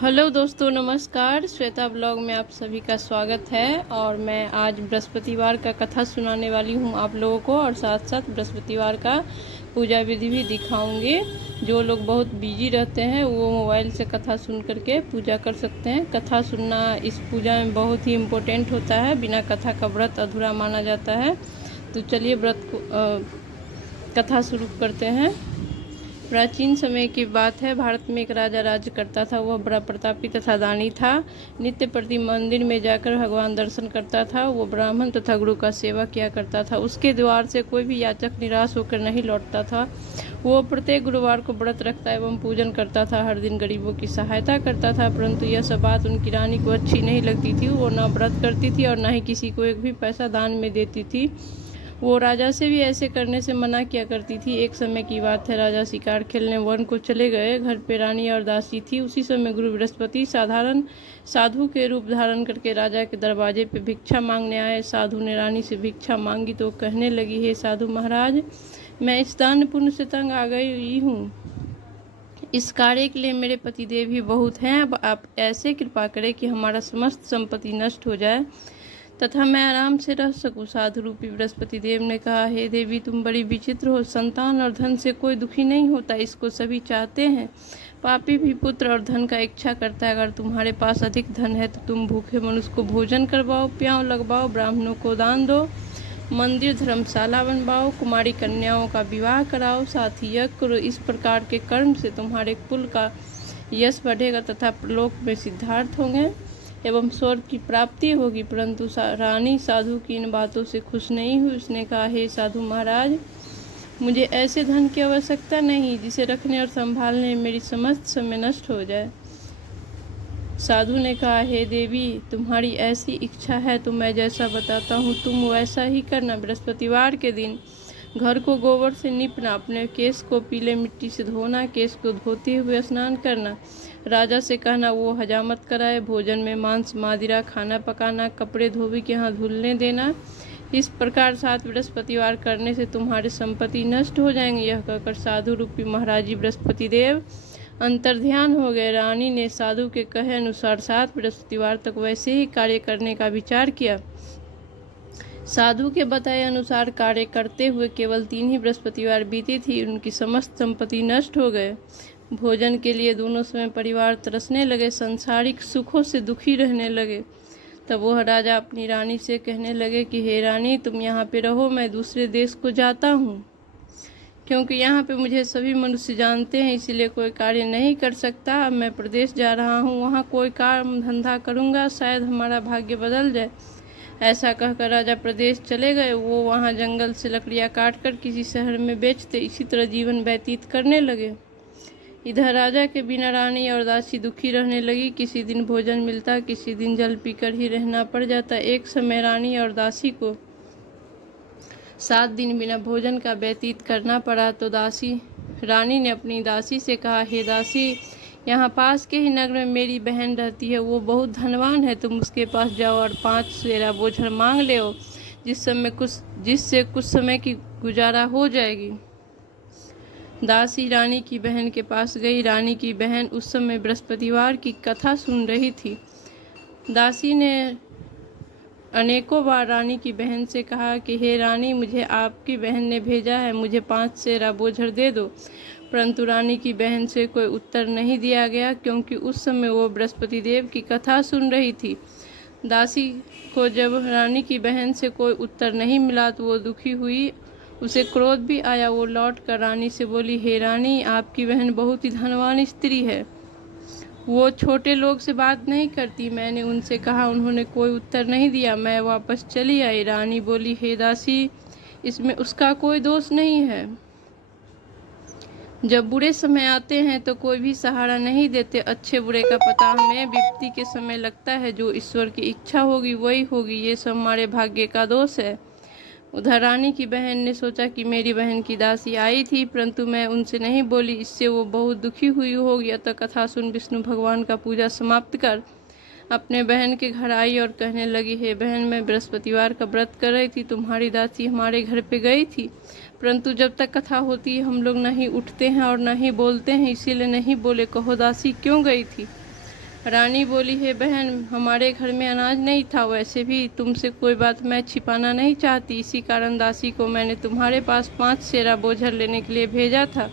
Hello दोस्तों, नमस्कार। Shweta blog में आप सभी का स्वागत है। और मैं आज बृहस्पतिवार का कथा सुनाने वाली हूं आप लोगों को, और साथ साथ बृहस्पतिवार का पूजा विधि भी दिखाऊंगे। जो लोग बहुत बिजी रहते हैं वो मोबाइल से कथा सुन करके पूजा कर सकते हैं। कथा सुनना इस पूजा में बहुत ही इम्पोर्टेंट होता है। बिना कथा का व्रत अधूरा माना जाता है। तो चलिए कथा शुरू करते हैं। प्राचीन समय की बात है। भारत में एक राजा राज्य करता था। वह बड़ा प्रतापी तथा दानी था। नित्य प्रति मंदिर में जाकर भगवान दर्शन करता था। वो ब्राह्मण तथा गुरु का सेवा किया करता था। उसके द्वार से कोई भी याचक निराश होकर नहीं लौटता था। वो प्रत्येक गुरुवार को व्रत रखता एवं पूजन करता था। हर दिन गरीबों की सहायता करता था। परंतु यह सब बात उनकी रानी को अच्छी नहीं लगती थी। वो न व्रत करती थी और न ही किसी को एक भी पैसा दान में देती थी। वो राजा से भी ऐसे करने से मना किया करती थी। एक समय की बात है। राजा शिकार खेलने वन को चले गए। घर पे रानी और दासी थी। उसी समय गुरु बृहस्पति साधारण साधु के रूप धारण करके राजा के दरवाजे पे भिक्षा मांगने आए। साधु ने रानी से भिक्षा मांगी तो कहने लगी, हे साधु महाराज, मैं इस दान पुण्य से तंग आ गई हूँ। इस कार्य के लिए मेरे पतिदेव ही बहुत हैं। अब आप ऐसे कृपा करें कि हमारा समस्त संपत्ति नष्ट हो जाए तथा मैं आराम से रह सकूं। साधु रूपी बृहस्पति देव ने कहा, हे देवी, तुम बड़ी विचित्र हो। संतान और धन से कोई दुखी नहीं होता, इसको सभी चाहते हैं। पापी भी पुत्र और धन का इच्छा करता है। अगर तुम्हारे पास अधिक धन है तो तुम भूखे मनुष्य को भोजन करवाओ, प्याव लगवाओ, ब्राह्मणों को दान दो, मंदिर धर्मशाला बनवाओ, कुमारी कन्याओं का विवाह कराओ, साथ ही यज्ञ करो। इस प्रकार के कर्म से तुम्हारे कुल का यश बढ़ेगा तथा लोक में सिद्धार्थ होंगे एवं स्वर्ग की प्राप्ति होगी। परंतु रानी साधु की इन बातों से खुश नहीं हुई। उसने कहा, हे साधु महाराज, मुझे ऐसे धन की आवश्यकता नहीं जिसे रखने और संभालने में मेरी समस्त समय नष्ट हो जाए। साधु ने कहा, हे देवी, तुम्हारी ऐसी इच्छा है तो मैं जैसा बताता हूँ तुम वैसा ही करना। बृहस्पतिवार के दिन घर को गोबर से नीपना, अपने केस को पीले मिट्टी से धोना, केस को धोते हुए स्नान करना, राजा से कहना वो हजामत कराए, भोजन में मांस मादिरा खाना पकाना, कपड़े धोबी के यहाँ धुलने देना। इस प्रकार 7 बृहस्पतिवार करने से तुम्हारी संपत्ति नष्ट हो जाएंगी। यह कहकर साधु रूपी महाराजी बृहस्पति देव अंतर्ध्यान हो गए। रानी ने साधु के कहे अनुसार 7 बृहस्पतिवार तक वैसे ही कार्य करने का विचार किया। साधु के बताए अनुसार कार्य करते हुए केवल 3 ही बृहस्पतिवार बीती थी। उनकी समस्त संपत्ति नष्ट हो गए। भोजन के लिए दोनों समय परिवार तरसने लगे, सांसारिक सुखों से दुखी रहने लगे। तब वह राजा अपनी रानी से कहने लगे कि हे रानी, तुम यहाँ पे रहो, मैं दूसरे देश को जाता हूँ, क्योंकि यहाँ पे मुझे सभी मनुष्य जानते हैं, इसीलिए कोई कार्य नहीं कर सकता। अब मैं प्रदेश जा रहा हूँ, वहाँ कोई काम धंधा करूँगा, शायद हमारा भाग्य बदल जाए। ऐसा कहकर राजा प्रदेश चले गए। वो वहाँ जंगल से लकड़ियाँ काटकर किसी शहर में बेचते। इसी तरह जीवन व्यतीत करने लगे। इधर राजा के बिना रानी और दासी दुखी रहने लगी। किसी दिन भोजन मिलता, किसी दिन जल पीकर ही रहना पड़ जाता। एक समय रानी और दासी को 7 दिन बिना भोजन का व्यतीत करना पड़ा तो रानी ने अपनी दासी से कहा, हे दासी, यहाँ पास के ही नगर में मेरी बहन रहती है, वो बहुत धनवान है। तुम उसके पास जाओ और 5 सेरा बोझर मांग ले, जिससे कुछ समय की गुजारा हो जाएगी। दासी रानी की बहन के पास गई। रानी की बहन उस समय बृहस्पतिवार की कथा सुन रही थी। दासी ने अनेकों बार रानी की बहन से कहा कि हे रानी, मुझे आपकी बहन ने भेजा है, मुझे 5 सेरा बोझर दे दो। परंतु रानी की बहन से कोई उत्तर नहीं दिया गया, क्योंकि उस समय वो बृहस्पति देव की कथा सुन रही थी। दासी को जब रानी की बहन से कोई उत्तर नहीं मिला तो वो दुखी हुई, उसे क्रोध भी आया। वो लौट कर रानी से बोली, हे रानी, आपकी बहन बहुत ही धनवान स्त्री है, वो छोटे लोग से बात नहीं करती। मैंने उनसे कहा, उन्होंने कोई उत्तर नहीं दिया, मैं वापस चली आई। रानी बोली, हे दासी, इसमें उसका कोई दोष नहीं है। जब बुरे समय आते हैं तो कोई भी सहारा नहीं देते। अच्छे बुरे का पता हमें विपत्ति के समय लगता है। जो ईश्वर की इच्छा होगी वही होगी, ये सब हमारे भाग्य का दोष है। उधर रानी की बहन ने सोचा कि मेरी बहन की दासी आई थी, परंतु मैं उनसे नहीं बोली, इससे वो बहुत दुखी हुई होगी। अतः कथा सुन विष्णु भगवान का पूजा समाप्त कर अपने बहन के घर आई और कहने लगी, हे बहन, मैं बृहस्पतिवार का व्रत कर रही थी, तुम्हारी दासी हमारे घर पे गई थी, परंतु जब तक कथा होती है हम लोग नहीं उठते हैं और नहीं बोलते हैं, इसीलिए नहीं बोले। कहो दासी क्यों गई थी? रानी बोली, हे बहन, हमारे घर में अनाज नहीं था, वैसे भी तुमसे कोई बात मैं छिपाना नहीं चाहती, इसी कारण दासी को मैंने तुम्हारे पास 5 सेरा बोझर लेने के लिए भेजा था।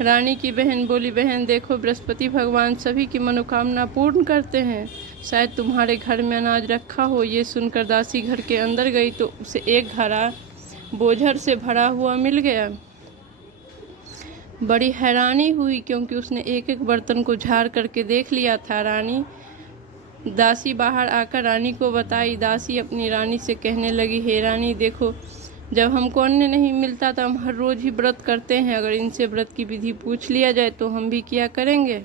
रानी की बहन बोली, बहन देखो, बृहस्पति भगवान सभी की मनोकामना पूर्ण करते हैं, शायद तुम्हारे घर में अनाज रखा हो। ये सुनकर दासी घर के अंदर गई तो उसे एक घड़ा बोझर से भरा हुआ मिल गया। बड़ी हैरानी हुई क्योंकि उसने एक एक बर्तन को झाड़ करके देख लिया था। दासी बाहर आकर रानी को बताई। दासी अपनी रानी से कहने लगी, हे रानी देखो, जब हमको अन्न नहीं मिलता तो हम हर रोज ही व्रत करते हैं, अगर इनसे व्रत की विधि पूछ लिया जाए तो हम भी किया करेंगे।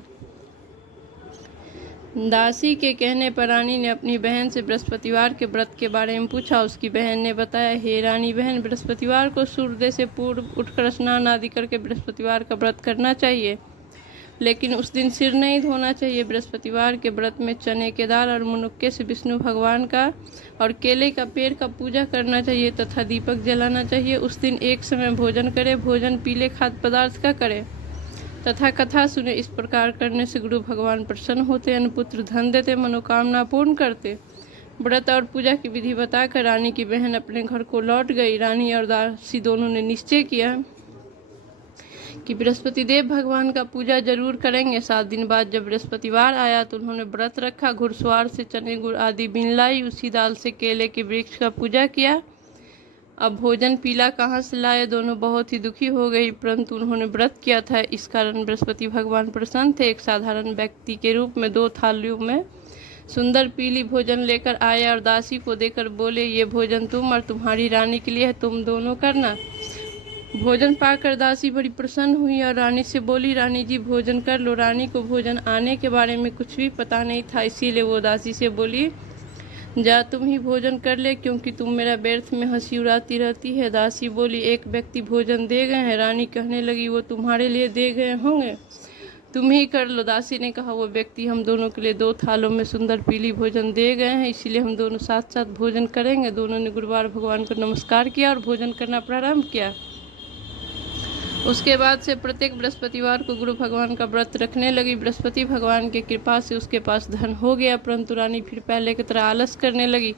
दासी के कहने पर रानी ने अपनी बहन से बृहस्पतिवार के व्रत के बारे में पूछा। उसकी बहन ने बताया, हे रानी बहन, बृहस्पतिवार को सूर्योदय से पूर्व उठकर स्नान आदि करके बृहस्पतिवार का व्रत करना चाहिए, लेकिन उस दिन सिर नहीं धोना चाहिए। बृहस्पतिवार के व्रत में चने के दाल और मुनक्के से विष्णु भगवान का और केले का पेड़ का पूजा करना चाहिए तथा दीपक जलाना चाहिए। उस दिन एक समय भोजन करे, भोजन पीले खाद्य पदार्थ का करे तथा कथा सुने। इस प्रकार करने से गुरु भगवान प्रसन्न होते, अन्नपुत्र धन देते, मनोकामना पूर्ण करते। व्रत और पूजा की विधि बताकर रानी की बहन अपने घर को लौट गई। रानी और दासी दोनों ने निश्चय किया कि बृहस्पति देव भगवान का पूजा जरूर करेंगे। 7 दिन बाद जब बृहस्पतिवार आया तो उन्होंने व्रत रखा, घुड़सवार से चने गुड़ आदि बीन लाई, उसी दाल से केले के वृक्ष का पूजा किया। अब भोजन पीला कहाँ से लाए, दोनों बहुत ही दुखी हो गई, परंतु उन्होंने व्रत किया था, इस कारण बृहस्पति भगवान प्रसन्न थे। एक साधारण व्यक्ति के रूप में 2 थालियों में सुंदर पीली भोजन लेकर आए और दासी को देकर बोले, ये भोजन तुम और तुम्हारी रानी के लिए है, तुम दोनों करना। भोजन पाकर दासी बड़ी प्रसन्न हुई और रानी से बोली, रानी जी भोजन कर लो। रानी को भोजन आने के बारे में कुछ भी पता नहीं था, इसीलिए वो दासी से बोली, जा तुम ही भोजन कर ले, क्योंकि तुम मेरा व्यर्थ में हंसी उड़ाती रहती है। दासी बोली, एक व्यक्ति भोजन दे गए हैं। रानी कहने लगी, वो तुम्हारे लिए दे गए होंगे, तुम ही कर लो। दासी ने कहा, वो व्यक्ति हम दोनों के लिए 2 थालों में सुंदर पीली भोजन दे गए हैं, इसीलिए हम दोनों साथ साथ भोजन करेंगे। दोनों ने गुरुवार भगवान को नमस्कार किया और भोजन करना प्रारंभ किया। उसके बाद से प्रत्येक बृहस्पतिवार को गुरु भगवान का व्रत रखने लगी। बृहस्पति भगवान की कृपा से उसके पास धन हो गया, परंतु रानी फिर पहले की तरह आलस करने लगी।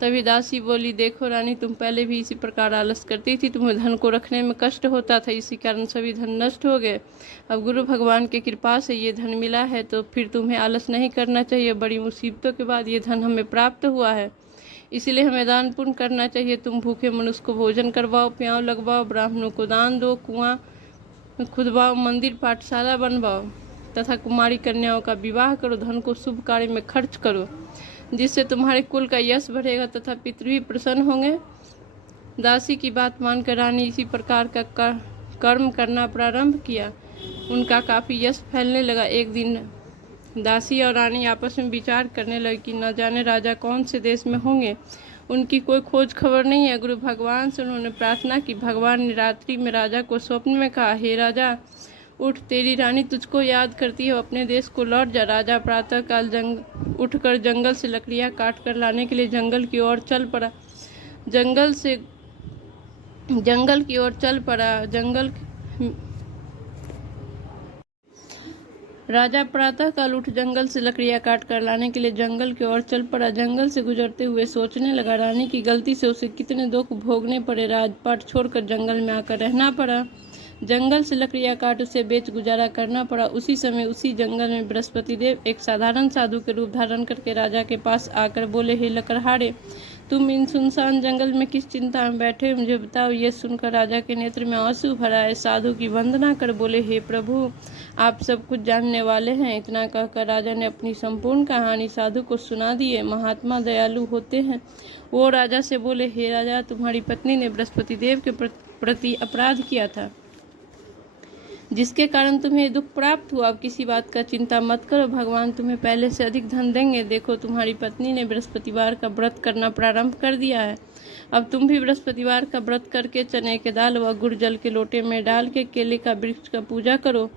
तभी दासी बोली, देखो रानी, तुम पहले भी इसी प्रकार आलस करती थी, तुम्हें धन को रखने में कष्ट होता था, इसी कारण सभी धन नष्ट हो गए। अब गुरु भगवान की कृपा से ये धन मिला है तो फिर तुम्हें आलस नहीं करना चाहिए। बड़ी मुसीबतों के बाद ये धन हमें प्राप्त हुआ है, इसीलिए हमें दान पुण्य करना चाहिए। तुम भूखे मनुष्य को भोजन करवाओ, प्याव लगवाओ, ब्राह्मणों को दान दो, कुआं खुदवाओ, मंदिर पाठशाला बनवाओ तथा कुमारी कन्याओं का विवाह करो। धन को शुभ कार्य में खर्च करो, जिससे तुम्हारे कुल का यश बढ़ेगा तथा पितृ भी प्रसन्न होंगे। दासी की बात मानकर रानी इसी प्रकार का कर्म करना प्रारंभ किया। उनका काफ़ी यश फैलने लगा। एक दिन दासी और रानी आपस में विचार करने लगी कि न जाने राजा कौन से देश में होंगे, उनकी कोई खोज खबर नहीं है। गुरु भगवान से उन्होंने प्रार्थना की। भगवान ने रात्रि में राजा को स्वप्न में कहा, हे राजा उठ, तेरी रानी तुझको याद करती है, अपने देश को लौट जा। राजा प्रातःकाल उठकर जंगल से लकड़ियाँ काट कर लाने के लिए जंगल की ओर चल पड़ा। राजा प्रातःकाल उठ जंगल से लकड़ियाँ काट कर लाने के लिए जंगल की ओर चल पड़ा। जंगल से गुजरते हुए सोचने लगा, रानी की गलती से उसे कितने दुख भोगने पड़े, राजपाट छोड़कर जंगल में आकर रहना पड़ा। जंगल से लकड़ियाँ काट उसे बेच गुजारा करना पड़ा। उसी समय उसी जंगल में बृहस्पति देव एक साधारण साधु के रूप धारण करके राजा के पास आकर बोले, हे लकड़हारे, तुम इन सुनसान जंगल में किस चिंता में बैठे हो, मुझे बताओ। ये सुनकर राजा के नेत्र में आंसू भरा है। साधु की वंदना कर बोले, हे प्रभु, आप सब कुछ जानने वाले हैं। इतना कहकर राजा ने अपनी संपूर्ण कहानी साधु को सुना दी है। महात्मा दयालु होते हैं। वो राजा से बोले, हे राजा, तुम्हारी पत्नी ने बृहस्पति देव के प्रति अपराध किया था, जिसके कारण तुम्हें दुख प्राप्त हुआ। अब किसी बात का चिंता मत करो, भगवान तुम्हें पहले से अधिक धन देंगे। देखो, तुम्हारी पत्नी ने बृहस्पतिवार का व्रत करना प्रारंभ कर दिया है। अब तुम भी बृहस्पतिवार का व्रत करके चने के दाल व गुड़ जल के लोटे में डाल के केले का वृक्ष का पूजा करो,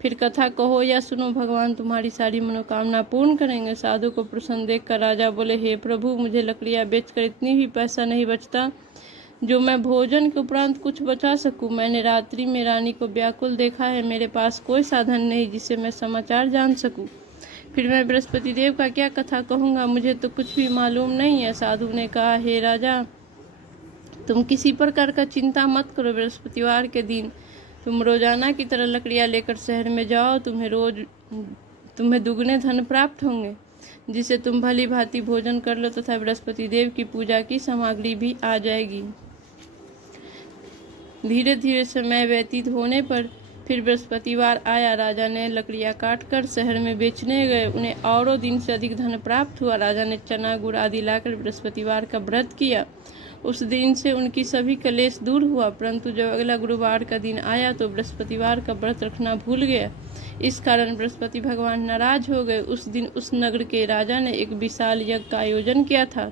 फिर कथा कहो या सुनो, भगवान तुम्हारी सारी मनोकामना पूर्ण करेंगे। साधु को प्रसन्न देखकर राजा बोले, हे प्रभु, मुझे लकड़ियाँ बेचकर इतनी भी पैसा नहीं बचता जो मैं भोजन के उपरांत कुछ बचा सकूं। मैंने रात्रि में रानी को व्याकुल देखा है, मेरे पास कोई साधन नहीं जिससे मैं समाचार जान सकूं। फिर मैं बृहस्पति देव का क्या कथा कहूँगा, मुझे तो कुछ भी मालूम नहीं है। साधु ने कहा, हे राजा, तुम किसी प्रकार का चिंता मत करो। बृहस्पतिवार के दिन तुम रोजाना की तरह लकड़ियाँ लेकर शहर में जाओ। तुम्हें दुगने धन प्राप्त होंगे, जिसे तुम भली भांति भोजन कर लो तथा बृहस्पति देव की पूजा की सामग्री भी आ जाएगी। धीरे धीरे समय व्यतीत होने पर फिर बृहस्पतिवार आया। राजा ने लकड़ियाँ काट कर शहर में बेचने गए। उन्हें औरों दिन से अधिक धन प्राप्त हुआ। राजा ने चना गुड़ आदि लाकर बृहस्पतिवार का व्रत किया। उस दिन से उनकी सभी कलेश दूर हुआ। परंतु जब अगला गुरुवार का दिन आया तो बृहस्पतिवार का व्रत रखना भूल गया। इस कारण बृहस्पति भगवान नाराज हो गए। उस दिन उस नगर के राजा ने एक विशाल यज्ञ का आयोजन किया था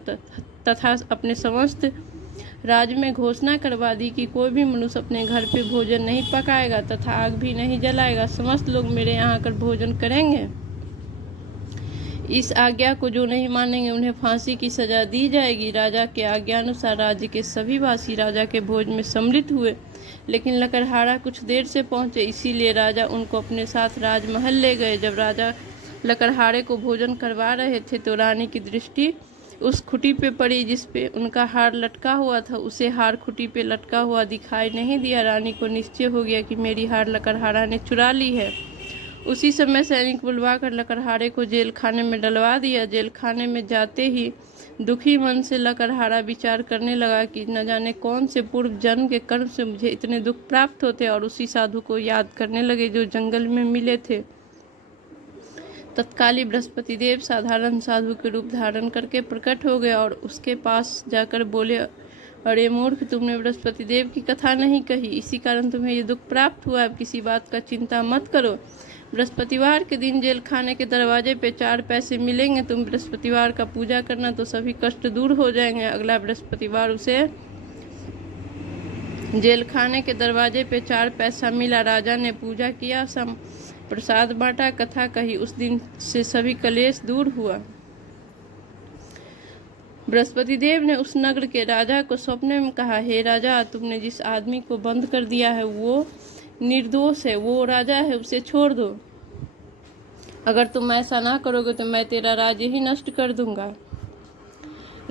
तथा अपने समस्त राज्य में घोषणा करवा दी कि कोई भी मनुष्य अपने घर पे भोजन नहीं पकाएगा तथा आग भी नहीं जलाएगा। समस्त लोग मेरे यहाँ आकर भोजन करेंगे। इस आज्ञा को जो नहीं मानेंगे उन्हें फांसी की सजा दी जाएगी। राजा के आज्ञा अनुसार राज्य के सभी वासी राजा के भोज में सम्मिलित हुए, लेकिन लकड़हारा कुछ देर से पहुंचे, इसीलिए राजा उनको अपने साथ राजमहल ले गए। जब राजा लकड़हारे को भोजन करवा रहे थे तो रानी की दृष्टि उस खुटी पे पड़ी जिस पे उनका हार लटका हुआ था। उसे हार खुटी पे लटका हुआ दिखाई नहीं दिया। रानी को निश्चय हो गया कि मेरी हार लकड़हारा ने चुरा ली है। उसी समय सैनिक बुलवाकर लकड़हारे को जेल खाने में डलवा दिया। जेल खाने में जाते ही दुखी मन से लकड़हारा विचार करने लगा कि न जाने कौन से पूर्व जन्म के कर्म से मुझे इतने दुख प्राप्त होते, और उसी साधु को याद करने लगे जो जंगल में मिले थे। तत्काली बृहस्पति देव साधारण साधु के रूप धारण करके प्रकट हो गए और उसके पास जाकर बोले, अरे मूर्ख, तुमने बृहस्पति देव की कथा नहीं कही, इसी कारण तुम्हें ये दुख प्राप्त हुआ। अब किसी बात का चिंता मत करो। बृहस्पतिवार के दिन जेल खाने के दरवाजे पे 4 पैसे मिलेंगे। तुम बृहस्पतिवार का पूजा करना तो सभी कष्ट दूर हो जाएंगे। अगला बृहस्पतिवार उसे जेल खाने के दरवाजे पे 4 पैसा मिला। राजा ने पूजा किया, प्रसाद बांटा, कथा कही। उस दिन से सभी कलेश दूर हुआ। बृहस्पति देव ने उस नगर के राजा को सपने में कहा, हे राजा, तुमने जिस आदमी को बंद कर दिया है वो निर्दोष है, वो राजा है, उसे छोड़ दो। अगर तुम ऐसा ना करोगे तो मैं तेरा राज्य ही नष्ट कर दूंगा।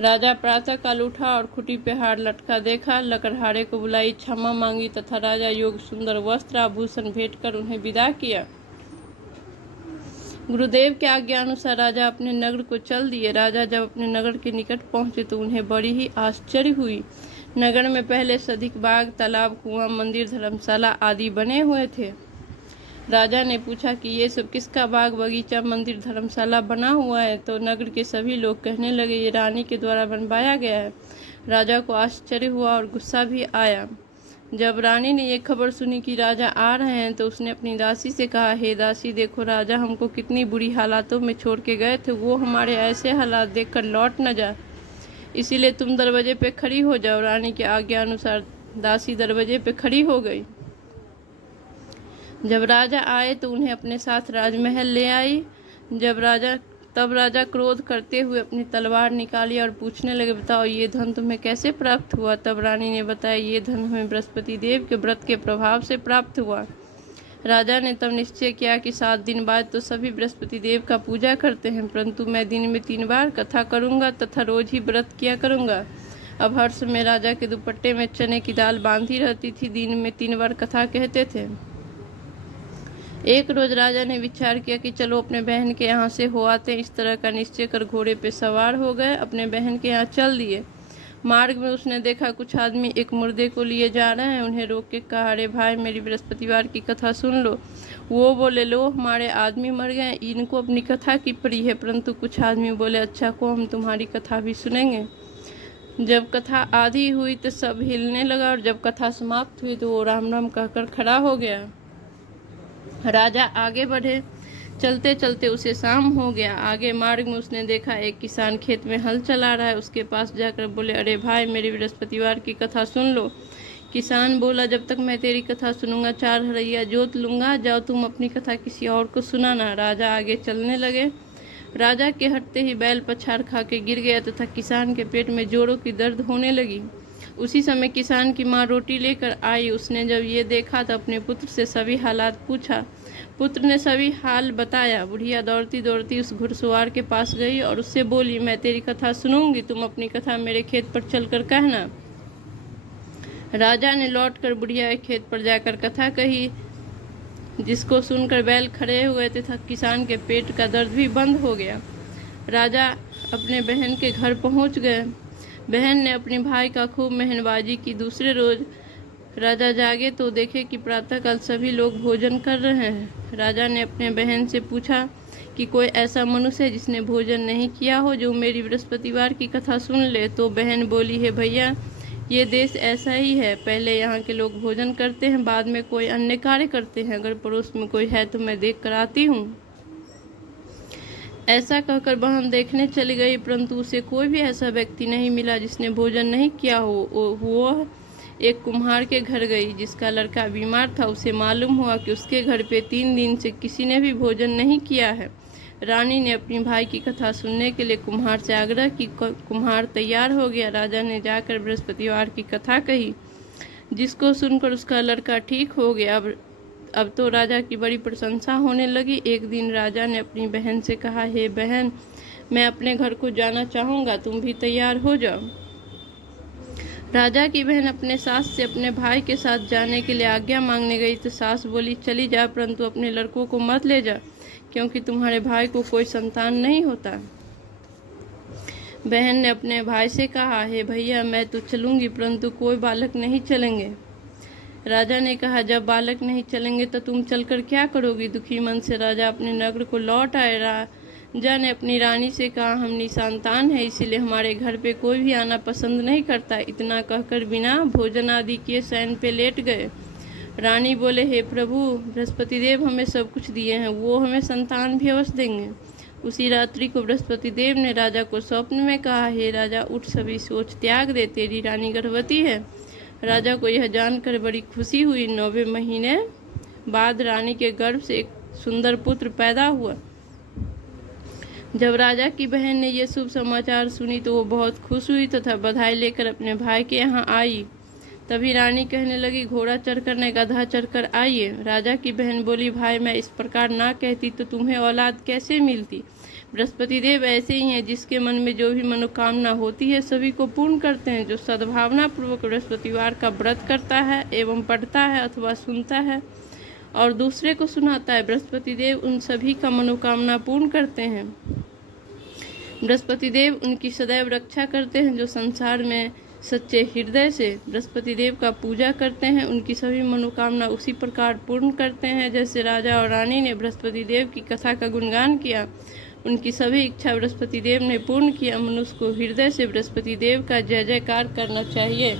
राजा प्रातः काल उठा और खुटी पे हार लटका देखा। लकड़हारे को बुलाई, क्षमा मांगी तथा राजा योग सुंदर वस्त्र आभूषण भेंट कर उन्हें विदा किया। गुरुदेव के आज्ञा अनुसार राजा अपने नगर को चल दिए। राजा जब अपने नगर के निकट पहुंचे तो उन्हें बड़ी ही आश्चर्य हुई। नगर में पहले से अधिक बाग, तालाब, कुआं, मंदिर, धर्मशाला आदि बने हुए थे। राजा ने पूछा कि ये सब किसका बाग, बगीचा, मंदिर, धर्मशाला बना हुआ है? तो नगर के सभी लोग कहने लगे, ये रानी के द्वारा बनवाया गया है। राजा को आश्चर्य हुआ और गुस्सा भी आया। जब रानी ने ये खबर सुनी कि राजा आ रहे हैं तो उसने अपनी दासी से कहा, हे दासी, देखो राजा हमको कितनी बुरी हालातों में छोड़ के गए थे, वो हमारे ऐसे हालात देखकर लौट न जा, इसीलिए तुम दरवाजे पे खड़ी हो जाओ। रानी के आज्ञा अनुसार दासी दरवाजे पे खड़ी हो गई। जब राजा आए तो उन्हें अपने साथ राजमहल ले आई। तब राजा क्रोध करते हुए अपनी तलवार निकाली और पूछने लगे, बताओ ये धन तुम्हें कैसे प्राप्त हुआ? तब रानी ने बताया, ये धन हमें बृहस्पति देव के व्रत के प्रभाव से प्राप्त हुआ। राजा ने तब निश्चय किया कि 7 दिन बाद तो सभी बृहस्पति देव का पूजा करते हैं, परंतु मैं दिन में 3 बार कथा करूंगा तथा रोज ही व्रत किया करूंगा। अब हर समय राजा के दुपट्टे में चने की दाल बांधी रहती थी। दिन में 3 बार कथा कहते थे। एक रोज राजा ने विचार किया कि चलो अपने बहन के यहाँ से हो आते। इस तरह का निश्चय कर घोड़े पे सवार हो गए, अपने बहन के यहाँ चल दिए। मार्ग में उसने देखा कुछ आदमी एक मुर्दे को लिए जा रहे हैं। उन्हें रोक के कहा, अरे भाई, मेरी बृहस्पतिवार की कथा सुन लो। वो बोले, लो, हमारे आदमी मर गए, इनको अपनी कथा की पड़ी है। परंतु कुछ आदमी बोले, अच्छा को हम तुम्हारी कथा भी सुनेंगे। जब कथा आधी हुई तो सब हिलने लगा और जब कथा समाप्त हुई तो वो राम राम कहकर खड़ा हो गया। राजा आगे बढ़े। चलते चलते उसे शाम हो गया। आगे मार्ग में उसने देखा एक किसान खेत में हल चला रहा है। उसके पास जाकर बोले, अरे भाई, मेरी बृहस्पतिवार की कथा सुन लो। किसान बोला, जब तक मैं तेरी कथा सुनूंगा 4 हरैया जोत लूंगा। जाओ तुम अपनी कथा किसी और को सुनाना। राजा आगे चलने लगे। राजा के हटते ही बैल पछाड़ खा के गिर गया तथा किसान के पेट में जोड़ों की दर्द होने लगी। उसी समय किसान की माँ रोटी लेकर आई। उसने जब ये देखा तो अपने पुत्र से सभी हालात पूछा। पुत्र ने सभी हाल बताया। बुढ़िया दौड़ती दौड़ती उस घुड़सवार के पास गई और उससे बोली, मैं तेरी कथा सुनूंगी, तुम अपनी कथा मेरे खेत पर चलकर कहना। राजा ने लौटकर बुढ़िया के खेत पर जाकर कथा कही, जिसको सुनकर बैल खड़े हुए तथा किसान के पेट का दर्द भी बंद हो गया। राजा अपने बहन के घर पहुंच गए। बहन ने अपने भाई का खूब मेहनबाजी की। दूसरे रोज राजा जागे तो देखे कि प्रातःकाल सभी लोग भोजन कर रहे हैं। राजा ने अपने बहन से पूछा कि कोई ऐसा मनुष्य है जिसने भोजन नहीं किया हो, जो मेरी बृहस्पतिवार की कथा सुन ले। तो बहन बोली, है भैया, ये देश ऐसा ही है, पहले यहाँ के लोग भोजन करते हैं, बाद में कोई अन्य कार्य करते हैं। अगर पड़ोस में कोई है तो मैं देख कर आती हूँ। ऐसा कहकर बहन देखने चली गई, परंतु उसे कोई भी ऐसा व्यक्ति नहीं मिला जिसने भोजन नहीं किया हो। वो एक कुम्हार के घर गई, जिसका लड़का बीमार था। उसे मालूम हुआ कि उसके घर पे 3 दिन से किसी ने भी भोजन नहीं किया है। रानी ने अपनी भाई की कथा सुनने के लिए कुम्हार से आग्रह की। कुम्हार तैयार हो गया। राजा ने जाकर बृहस्पतिवार की कथा कही, जिसको सुनकर उसका लड़का ठीक हो गया। अब तो राजा की बड़ी प्रशंसा होने लगी। एक दिन राजा ने अपनी बहन से कहा, हे बहन, मैं अपने घर को जाना चाहूँगा, तुम भी तैयार हो जाओ। राजा की बहन अपने सास से अपने भाई के साथ जाने के लिए आज्ञा मांगने गई तो सास बोली, चली जा, परंतु अपने लड़कों को मत ले जा, क्योंकि तुम्हारे भाई को कोई संतान नहीं होता। बहन ने अपने भाई से कहा, हे भैया, मैं तो चलूँगी, परंतु कोई बालक नहीं चलेंगे। राजा ने कहा, जब बालक नहीं चलेंगे तो तुम चलकर क्या करोगी। दुखी मन से राजा अपने नगर को लौट आए। राजा ने अपनी रानी से कहा, हम निसंतान हैं, इसीलिए हमारे घर पे कोई भी आना पसंद नहीं करता। इतना कहकर बिना भोजन आदि किए शयन पे लेट गए। रानी बोले, हे प्रभु, बृहस्पति देव हमें सब कुछ दिए हैं, वो हमें संतान भी अवश्य देंगे। उसी रात्रि को बृहस्पति देव ने राजा को स्वप्न में कहा, हे राजा, उठ, सभी सोच त्याग दे, तेरी रानी गर्भवती है। राजा को यह जानकर बड़ी खुशी हुई। 9वें महीने बाद रानी के गर्भ से एक सुंदर पुत्र पैदा हुआ। जब राजा की बहन ने यह शुभ समाचार सुनी तो वो बहुत खुश हुई तथा बधाई लेकर अपने भाई के यहाँ आई। तभी रानी कहने लगी, घोड़ा चढ़कर न गधा चढ़कर आइए। राजा की बहन बोली, भाई, मैं इस प्रकार ना कहती तो तुम्हें औलाद कैसे मिलती। बृहस्पति देव ऐसे ही हैं, जिसके मन में जो भी मनोकामना होती है सभी को पूर्ण करते हैं। जो सद्भावना पूर्वक बृहस्पतिवार का व्रत करता है एवं पढ़ता है अथवा सुनता है और दूसरे को सुनाता है, बृहस्पति देव उन सभी का मनोकामना पूर्ण करते हैं। बृहस्पति देव उनकी सदैव रक्षा करते हैं। जो संसार में सच्चे हृदय से बृहस्पति देव का पूजा करते हैं, उनकी सभी मनोकामना उसी प्रकार पूर्ण करते हैं जैसे राजा और रानी ने बृहस्पति देव की कथा का गुणगान किया। उनकी सभी इच्छा बृहस्पति देव ने पूर्ण किया। मनुष्य को हृदय से बृहस्पति देव का जय जयकार करना चाहिए।